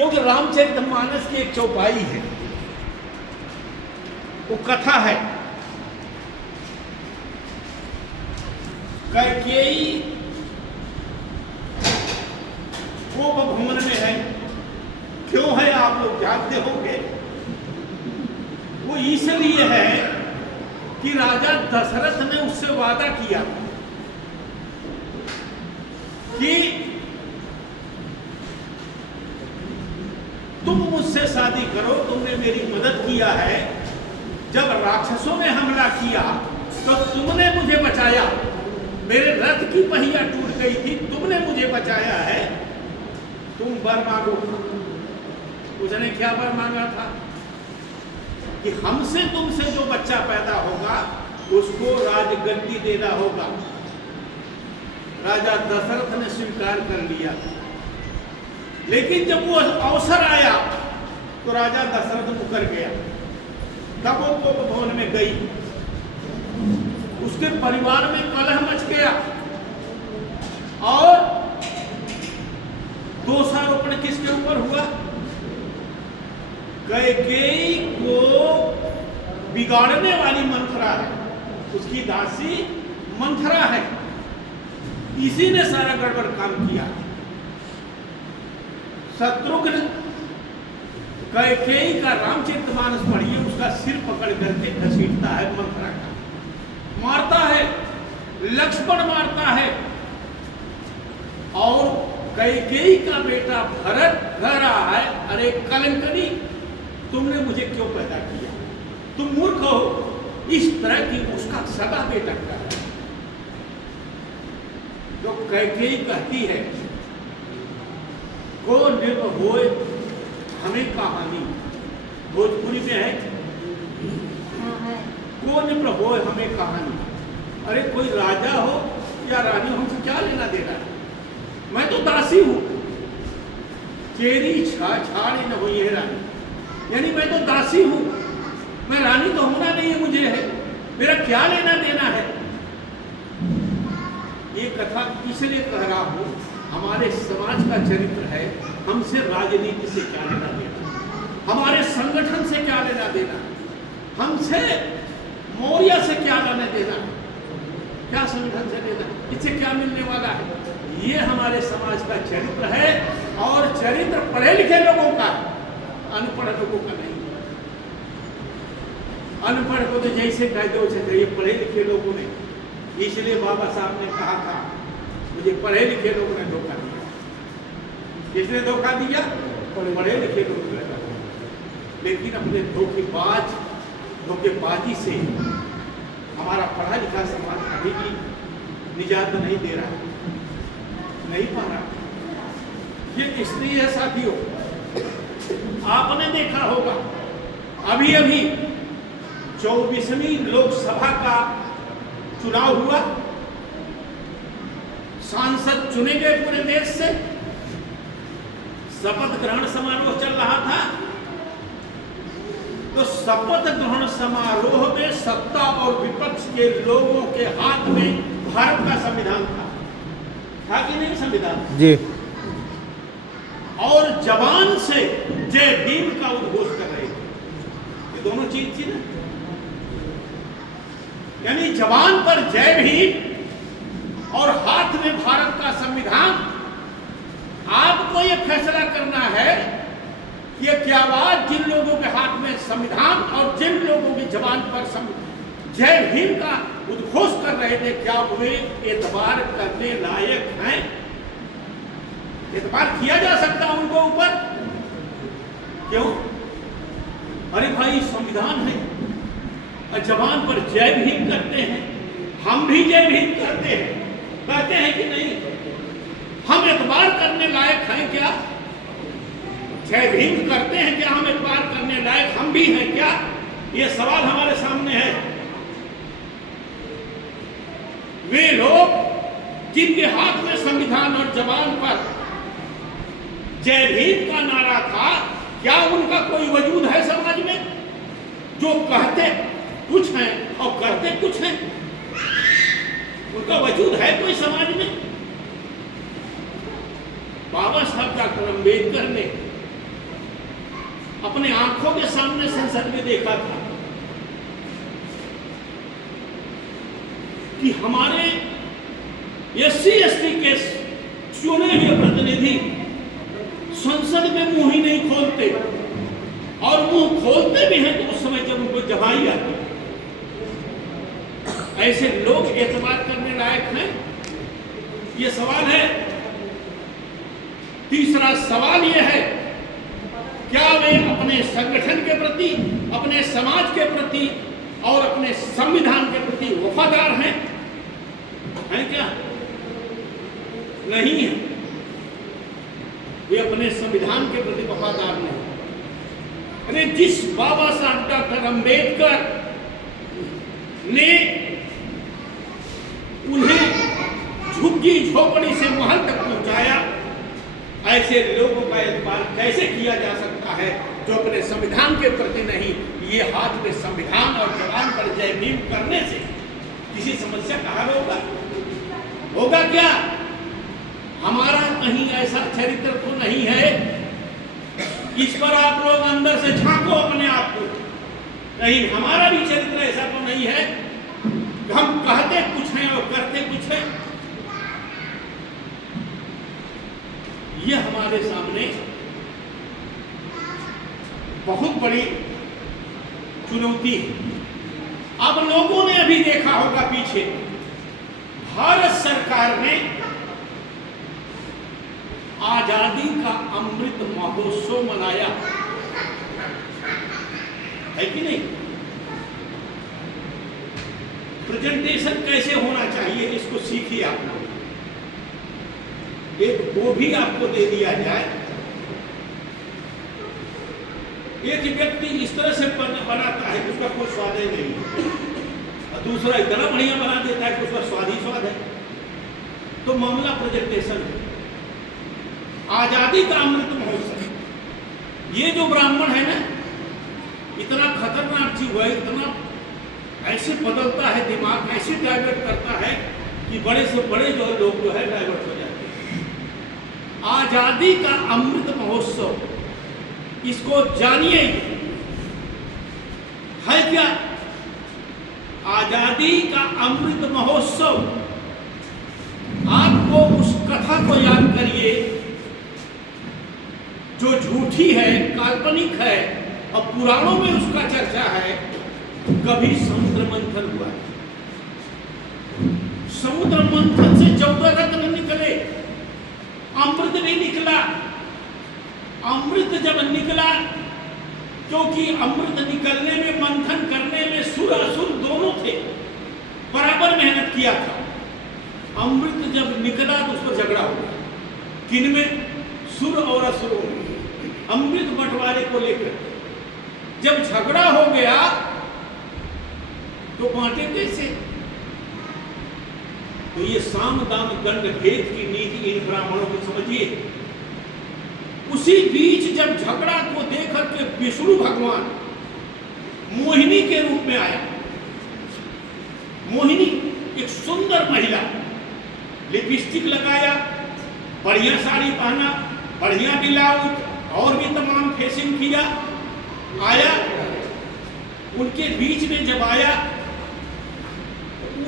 क्योंकि रामचरितमानस की एक चौपाई है, वो कथा है। कैकेयी वो भवन में है। क्यों है आप लोग जानते होंगे। वो इसलिए है कि राजा दशरथ ने उससे वादा किया कि तुम मुझसे शादी करो। तुमने मेरी मदद किया है। जब राक्षसों ने हमला किया तो तुमने मुझे बचाया। मेरे रथ की पहिया टूट गई थी, तुमने मुझे बचाया है। तुम वर मांगो। उसने क्या वर मांगा था कि हमसे तुमसे जो बच्चा पैदा होगा उसको राजगद्दी देना होगा। राजा दशरथ ने स्वीकार कर लिया, लेकिन जब वो अवसर आया तो राजा दशरथ मुकर गया। तब वो कोप भवन में गई, उसके परिवार में कलह मच गया और दोषारोपण किसके ऊपर हुआ। कैकेयी को बिगाड़ने वाली मंथरा है, उसकी दासी मंथरा है। इसी ने सारा गड़बड़ काम किया। शत्रुघ्न कैकेयी का रामचरितमानस पढ़िए, उसका सिर पकड़ करके घसीटता है, मंथरा का मारता है, लक्ष्मण मारता है। और कैकेयी का बेटा भरत कह रहा है, अरे कलंकनी, तुमने मुझे क्यों पैदा किया, तुम मूर्ख हो। इस तरह की उसका सगा बेटा का है। तो कैकेयी कहती है, को निप होए हमें कहानी, भोजपुरी में है, को निप होए हमें कहानी। अरे कोई राजा हो या रानी हो, हमसे क्या लेना देना है। मैं तो दासी हूं, तेरी छाड़ी न हुई है रानी, यानी मैं तो दासी हूं, मैं रानी तो होना नहीं है मुझे, है मेरा क्या लेना देना है। ये कथा इसलिए कह रहा हूं, हमारे समाज का चरित्र है। हमसे राजनीति से क्या लेना देना, हमारे संगठन से क्या लेना देना, हमसे मौर्य से क्या लेना देना, क्या संगठन से लेना, इससे क्या मिलने वाला है। ये हमारे समाज का चरित्र है। और चरित्र पढ़े लिखे लोगों का, अनपढ़ लोगों का नहीं। अनपढ़ को तो जैसे कह दो वैसे, ये पढ़े लिखे लोगों ने, इसलिए बाबा साहब ने कहा था, मुझे पढ़े लिखे लोगों ने धोखा दिया। किसने धोखा दिया? पढ़े लिखे लोगों ने। लेकिन अपने धोखेबाजी से हमारा पढ़ा लिखा समाज अभी भी निजात नहीं दे रहा, नहीं पा रहा। ये इसलिए है साथियों, आपने देखा होगा अभी अभी 24वीं लोकसभा का चुनाव हुआ, सांसद चुने गए पूरे देश से, शपथ ग्रहण समारोह चल रहा था। तो शपथ ग्रहण समारोह में सत्ता और विपक्ष के लोगों के हाथ में भारत का संविधान था कि नहीं संविधान जी। और जवान से जय भीम का उद्घोष कर रहे थे। ये दोनों चीज थी ना, यानी जवान पर जय भीम और हाथ में भारत का संविधान। आपको यह फैसला करना है कि यह क्या बात, जिन लोगों के हाथ में संविधान और जिन लोगों की जवान पर जय भीम का उद्घोष कर रहे थे, क्या वे एतबार करने लायक हैं? एतबार किया जा सकता उनको ऊपर? क्यों? अरे भाई संविधान है और जवान पर जय भीम करते हैं, हम भी जय भीम करते हैं, कहते हैं कि नहीं? हम एतबार करने लायक हैं क्या? जय भीम करते हैं क्या? हम एतबार करने लायक हम भी हैं क्या? ये सवाल हमारे सामने है। वे लोग जिनके हाथ में संविधान और जवान पर जय भीम का नारा था, क्या उनका कोई वजूद है समाज में? जो कहते कुछ हैं और करते कुछ हैं, उनका वजूद है कोई समाज में? बाबा साहब डॉक्टर अम्बेडकर ने अपने आंखों के सामने संसद में देखा था कि हमारे SC ST के चुने हुए प्रतिनिधि संसद में मुंह ही नहीं खोलते, और मुंह खोलते भी हैं तो उस समय जब उनको जवाई आती। ऐसे लोग एतबार करने लायक हैं? ये सवाल है। तीसरा सवाल यह है, क्या वे अपने संगठन के प्रति, अपने समाज के प्रति और अपने संविधान के प्रति वफादार हैं? हैं क्या? नहीं है। वे अपने संविधान के प्रति वफादार नहीं। अरे जिस बाबा साहब डॉक्टर अंबेडकर ने उन्हें झुग्गी झोपड़ी से महल तक पहुंचाया, ऐसे लोगों का एतबार कैसे किया जा सकता है जो अपने संविधान के प्रति नहीं? ये हाथ में संविधान और जवान पर जय भीम करने से किसी समस्या का हल होगा क्या? हमारा कहीं ऐसा चरित्र तो नहीं है। इस पर आप लोग अंदर से झांको अपने आप को। कहीं हमारा भी चरित्र ऐसा तो नहीं है कि हम कहते कुछ हैं और करते कुछ हैं। यह हमारे सामने बहुत बड़ी चुनौती है। अब लोगों ने अभी देखा होगा पीछे, भारत सरकार ने आजादी का अमृत महोत्सव मनाया है कि नहीं? प्रेजेंटेशन कैसे होना चाहिए इसको सीखिए आप लोग। एक गोभी आपको दे दिया जाए, एक व्यक्ति इस तरह से बनाता है कि उसका कोई स्वाद ही नहीं है, और दूसरा इतना बढ़िया बना देता है कि उसका स्वाद ही स्वाद है। तो मामला प्रेजेंटेशन है। आजादी का अमृत महोत्सव, ये जो ब्राह्मण है ना, इतना खतरनाक जीव है, इतना ऐसे बदलता है दिमाग, ऐसे डाइवर्ट करता है कि बड़े से बड़े जो लोग जो है डाइवर्ट हो जाते हैं। आजादी का अमृत महोत्सव, इसको जानिए है क्या? आजादी का अमृत महोत्सव, आपको उस कथा को याद करिए जो झूठी है, काल्पनिक है, और पुराणों में उसका चर्चा है। कभी समुद्र मंथन हुआ, समुद्र मंथन से 14 रत्न निकले, अमृत भी निकला। अमृत जब निकला, क्योंकि अमृत निकलने में, मंथन करने में सुर असुर दोनों थे, बराबर मेहनत किया था। अमृत जब निकला तो उस पर झगड़ा हो गया। किन में? सुर और असुरों में, अमृत बंटवारे को लेकर। जब झगड़ा हो गया तो बांटे कैसे? तो ये साम दाम दंड भेद की नीति इन ब्राह्मणों को समझिए। उसी बीच जब झगड़ा को देखकर के विष्णु भगवान मोहिनी के रूप में आया। मोहिनी एक सुंदर महिला, लिपस्टिक लगाया, बढ़िया साड़ी पहना, बढ़िया ब्लाउज और भी तमाम फैशन किया, आया। उनके बीच में जब आया,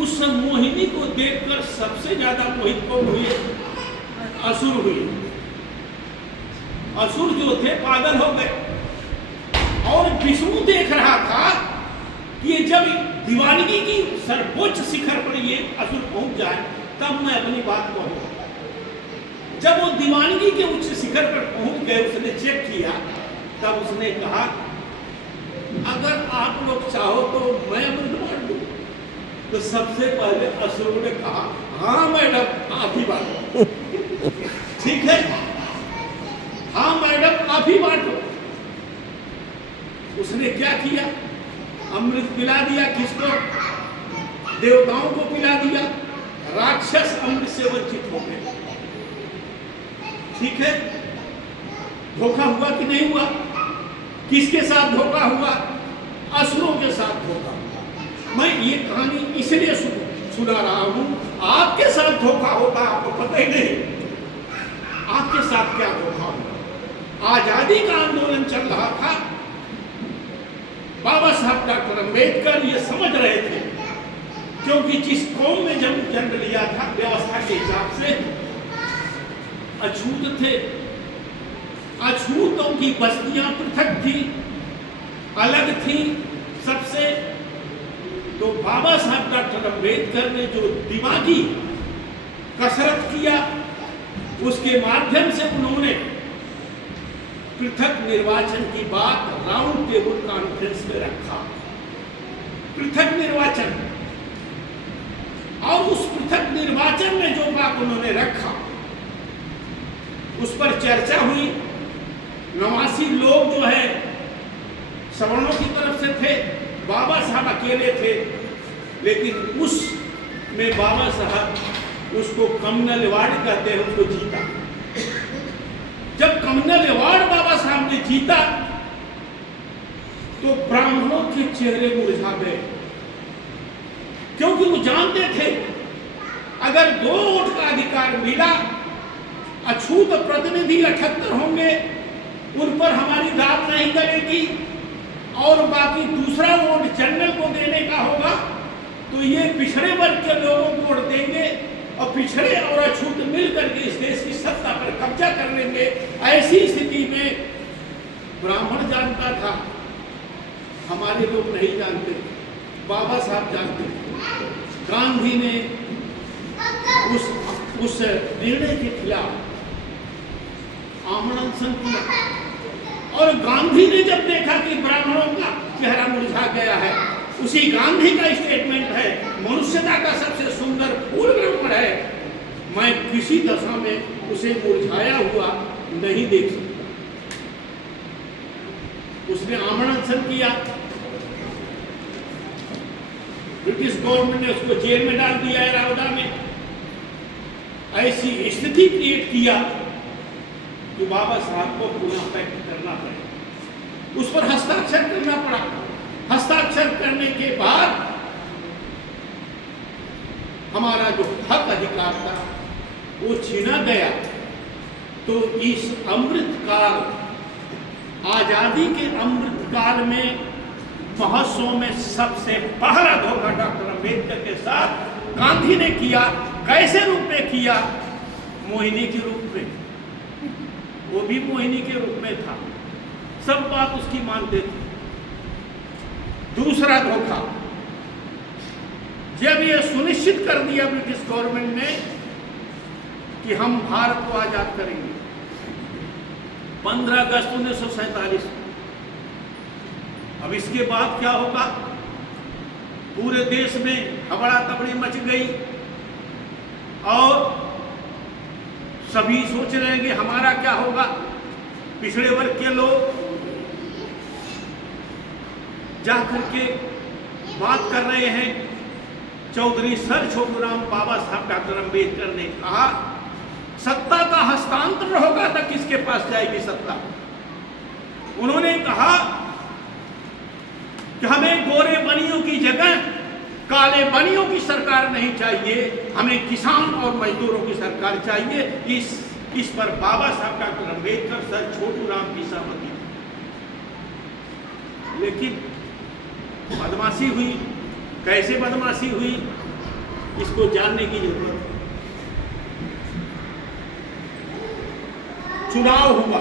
उस मोहिनी को देखकर सबसे ज्यादा मोहित कौन हुए? असुर हुए। असुर जो थे पागल हो गए। और विष्णु देख रहा था कि जब दीवानगी की सर्वोच्च शिखर पर ये असुर पहुंच जाए तब मैं अपनी बात कहूंगा। जब वो दीवानगी के उच्च शिखर पर पहुंच गए, उसने चेक किया, तब उसने कहा अगर आप लोग चाहो तो मैं अमृत बांट दूं। तो सबसे पहले असुरों ने कहा हाँ मैडम आप ही बांटो। ठीक है, हाँ मैडम आप ही बांटो। उसने क्या किया? अमृत पिला दिया। किसको? देवताओं को पिला दिया। राक्षस अमृत से वंचित हो गए। ठीक है, धोखा हुआ कि नहीं हुआ? किसके साथ धोखा हुआ? असुरों के साथ धोखा हुआ। मैं ये कहानी इसलिए सुना रहा हूं, आपके साथ धोखा होता आपको पता ही नहीं। आपके साथ क्या धोखा हुआ? आजादी का आंदोलन चल रहा था, बाबा साहब डॉक्टर अंबेडकर ये समझ रहे थे, क्योंकि जिस कौम में जन्म लिया था व्यवस्था के हिसाब से अछूत थे, अछूतों की बस्तियां पृथक थी, अलग थी सबसे। तो बाबा साहब डॉक्टर अंबेडकर ने जो दिमागी कसरत किया, उसके माध्यम से उन्होंने पृथक निर्वाचन की बात राउंड टेबल कॉन्फ्रेंस में रखा। पृथक निर्वाचन, और उस पृथक निर्वाचन में जो बात उन्होंने रखा उस पर चर्चा हुई। 89 लोग जो है सवर्णों की तरफ से थे, बाबा साहब अकेले थे, लेकिन उसमें बाबा साहब उसको कम्युनल अवार्ड कहते हैं, उसको जीता। जब कम्युनल अवार्ड बाबा साहब ने जीता तो ब्राह्मणों के चेहरे मुरझा गए, क्योंकि वो जानते थे अगर 2 वोट का अधिकार मिला, अछूत प्रतिनिधि 78 होंगे, उन पर हमारी दाद नहीं गलेगी, और बाकी दूसरा वोट जनरल को देने का होगा, तो ये पिछड़े वर्ग के लोगों को वोट देंगे और पिछड़े और अछूत मिलकर के इस देश की सत्ता पर कब्जा कर लेंगे। ऐसी स्थिति में ब्राह्मण जानता था, हमारे लोग नहीं जानते, बाबा साहब जानते थे। गांधी ने उस निर्णय के खिलाफ आमरण अनशन किया, और गांधी ने जब देखा कि ब्राह्मणों का चेहरा मुरझा गया है, उसी गांधी का स्टेटमेंट है, मनुष्यता का सबसे सुंदर फूल ब्राह्मण है, मैं किसी दशा में उसे मुरझाया हुआ नहीं देख सकता। उसने आमरण अनशन किया, ब्रिटिश गवर्नमेंट ने उसको जेल में डाल दिया है, रावदा में। ऐसी स्थिति क्रिएट किया कि बाबा साहब को पुनः पैक्ट करना पड़ा, उस पर हस्ताक्षर करना पड़ा। हस्ताक्षर करने के बाद हमारा जो हक अधिकार था वो छीना गया। तो इस अमृतकाल, आजादी के अमृतकाल में महोत्सव में सबसे पहला धोखा डॉक्टर अंबेडकर के साथ गांधी ने किया। कैसे रूप में किया? मोहिनी के रूप में, वो भी मोहिनी के रूप में था, सब बात उसकी मानते थे। दूसरा धोखा, जब ये सुनिश्चित कर दिया ब्रिटिश गवर्नमेंट ने कि हम भारत को आजाद करेंगे 15 अगस्त 1947, अब इसके बाद क्या होगा? पूरे देश में हबड़ा तबड़ी मच गई और सभी सोच रहे हैं कि हमारा क्या होगा। पिछड़े वर्ग के लोग जाकर के बात कर रहे हैं। चौधरी सर छोटूराम बाबा साहब डॉक्टर अंबेडकर ने कहा सत्ता का हस्तांतरण होगा तो किसके पास जाएगी सत्ता? उन्होंने कहा कि हमें गोरे बनियों की जगह काले बनियों की सरकार नहीं चाहिए, हमें किसान और मजदूरों की सरकार चाहिए। इस पर बाबा साहब डॉक्टर अंबेडकर सर छोटूराम की सहमति थी। लेकिन बदमाशी हुई। कैसे बदमाशी हुई इसको जानने की जरूरत है। चुनाव हुआ,